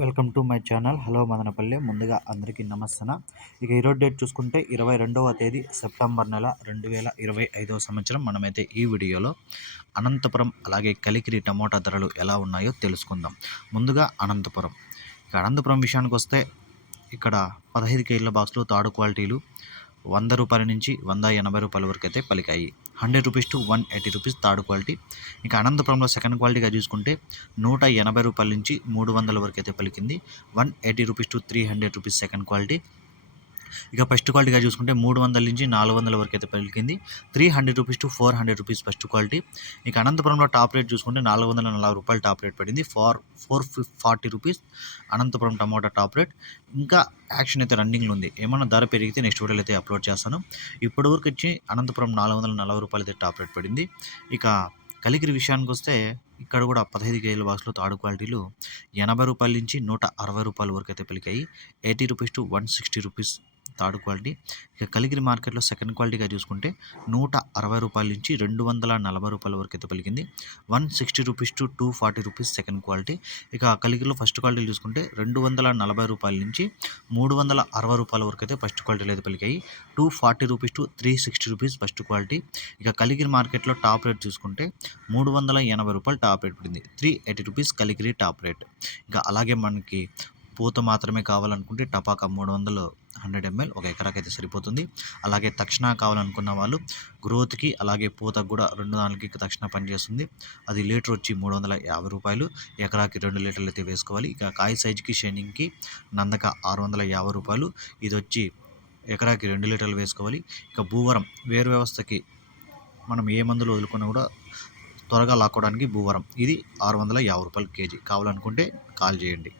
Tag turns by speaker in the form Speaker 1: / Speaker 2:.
Speaker 1: Welcome to my channel. Hello Madanapalle. ముందుగా అందరికీ నమస్తన. ఇక ఈరోజు డేట్ చూసుకుంటే ఇరవై రెండవ తేదీ సెప్టెంబర్ నెల రెండు వేల ఇరవై ఐదవ సంవత్సరం. మనమైతే ఈ వీడియోలో అనంతపురం అలాగే కలికిరి టమోటా ధరలు ఎలా ఉన్నాయో తెలుసుకుందాం. ముందుగా అనంతపురం. ఇక అనంతపురం విషయానికి వస్తే ఇక్కడ పదహైదు కేజీల బాక్స్లు తాడు క్వాలిటీలు వంద రూపాయల నుంచి వంద ఎనభై రూపాయల వరకు అయితే పలికాయి. Hundred rupees to one eighty rupees third quality. ఇంకా అనంతపురంలో సెకండ్ క్వాలిటీగా చూసుకుంటే నూట ఎనభై రూపాయల నుంచి మూడు వందల వరకు అయితే పలికింది. One eighty rupees to three hundred rupees second quality. ఇక ఫస్ట్ క్వాలిటీగా చూసుకుంటే మూడు వందల నుంచి నాలుగు వందల వరకు అయితే పలికింది. Three hundred rupees to four hundred rupees first quality. ఇక అనంతపురంలో టాప్ రేట్ చూసుకుంటే నాలుగు వందల నలభై రూపాయలు టాప్ రేట్ పడింది. Four four forty rupees Anantapuram tomato top rate. ఇంకా యాక్షన్ అయితే రన్నింగ్లో ఉంది. ఏమన్నా ధర పెరిగితే నెక్స్ట్ వీడియోలో అయితే అప్లోడ్ చేస్తాను. ఇప్పటి వరకు వచ్చి అనంతపురం నాలుగు వందల నలభై రూపాయలు అయితే టాప్ రేట్ పడింది. ఇక కలిగిరి విషయానికి వస్తే ఇక్కడ కూడా పదహైదు కేజీల బాక్స్లో తాడు క్వాలిటీలు ఎనభై రూపాయల నుంచి నూట అరవై రూపాయల వరకు అయితే పలికాయి. Eighty rupees to one sixty rupees third quality. ఇక కలిగిరి మార్కెట్లో సెకండ్ క్వాలిటీగా చూసుకుంటే నూట అరవై రూపాయల నుంచి రెండు వందల నలభై రూపాయల వరకు అయితే పలికింది. One sixty rupees to two forty rupees second quality. ఇక కలిగిరిలో ఫస్ట్ క్వాలిటీ చూసుకుంటే రెండు వందల నలభై రూపాయల నుంచి మూడు వందల అరవై రూపాయల వరకు అయితే ఫస్ట్ క్వాలిటీలో అయితే పలికాయి. Two forty rupees to three sixty rupees first quality. ఇక కలిగిరి మార్కెట్లో టాప్ రేట్ చూసుకుంటే మూడు వందల ఎనభై రూపాయలు టాప్ రేట్ పడింది. Three eighty rupees Kaligiri top rate. ఇంకా అలాగే మనకి పూత మాత్రమే కావాలనుకుంటే టపాకా మూడు వందలు హండ్రెడ్ ఎంఎల్ ఒక ఎకరాకైతే సరిపోతుంది. అలాగే తక్షణ కావాలనుకున్న వాళ్ళు గ్రోత్కి అలాగే పూతకు కూడా రెండు దానికి తక్షణ పనిచేస్తుంది. అది లీటర్ వచ్చి మూడు వందల యాభై రూపాయలు. ఎకరాకి రెండు లీటర్లు అయితే వేసుకోవాలి. ఇక కాయ సైజుకి షైనింగ్కి నందక ఆరు వందల యాభై రూపాయలు. ఇది వచ్చి ఎకరాకి రెండు లీటర్లు వేసుకోవాలి. ఇక భూవరం వేరు వ్యవస్థకి మనం ఏ మందులు వదులుకున్నా కూడా త్వరగా లాక్కోవడానికి భూవరం. ఇది ఆరు వందల యాభై రూపాయలు కేజీ. కావాలనుకుంటే కాల్ చేయండి.